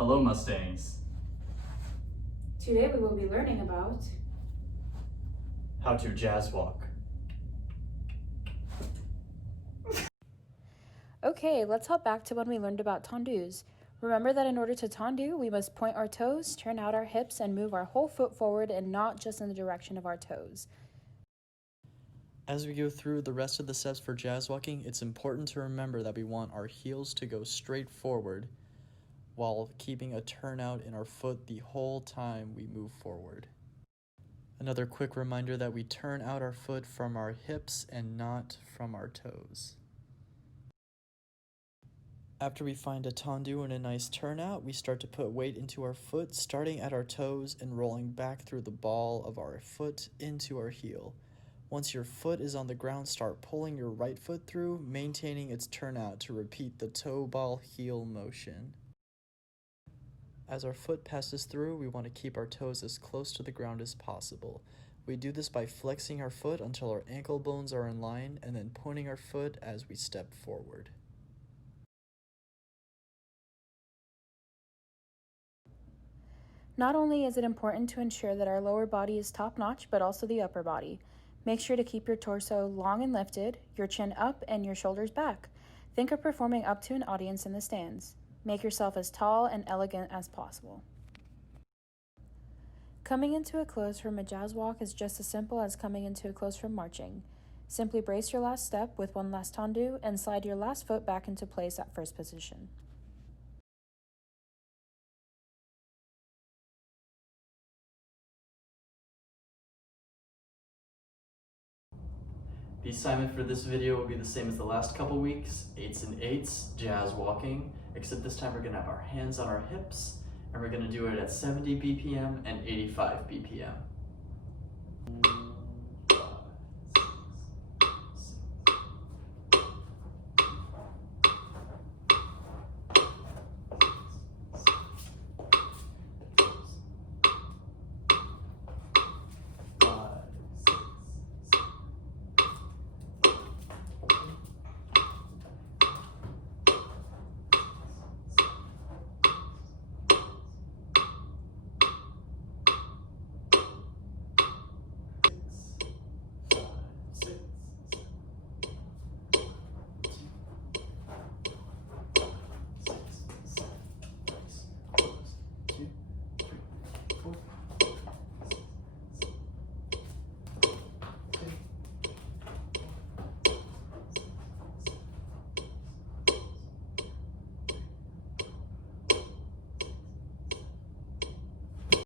Hello, Mustangs. Today we will be learning about How to jazz walk. Okay, let's hop back to when we learned about tendus. Remember that in order to tendu, we must point our toes, turn out our hips, and move our whole foot forward and not just in the direction of our toes. As we go through the rest of the steps for jazz walking, it's important to remember that we want our heels to go straight forward while keeping a turnout in our foot the whole time we move forward. Another quick reminder that we turn out our foot from our hips and not from our toes. After we find a tendu and a nice turnout, we start to put weight into our foot, starting at our toes and rolling back through the ball of our foot into our heel. Once your foot is on the ground, start pulling your right foot through, maintaining its turnout to repeat the toe ball heel motion. As our foot passes through, we want to keep our toes as close to the ground as possible. We do this by flexing our foot until our ankle bones are in line and then pointing our foot as we step forward. Not only is it important to ensure that our lower body is top-notch, but also the upper body. Make sure to keep your torso long and lifted, your chin up, and your shoulders back. Think of performing up to an audience in the stands. Make yourself as tall and elegant as possible. Coming into a close from a jazz walk is just as simple as coming into a close from marching. Simply brace your last step with one last tendu and slide your last foot back into place at first position. The assignment for this video will be the same as the last couple weeks, 8s and 8s, jazz walking, except this time we're gonna have our hands on our hips, and we're gonna do it at 70 BPM and 85 BPM.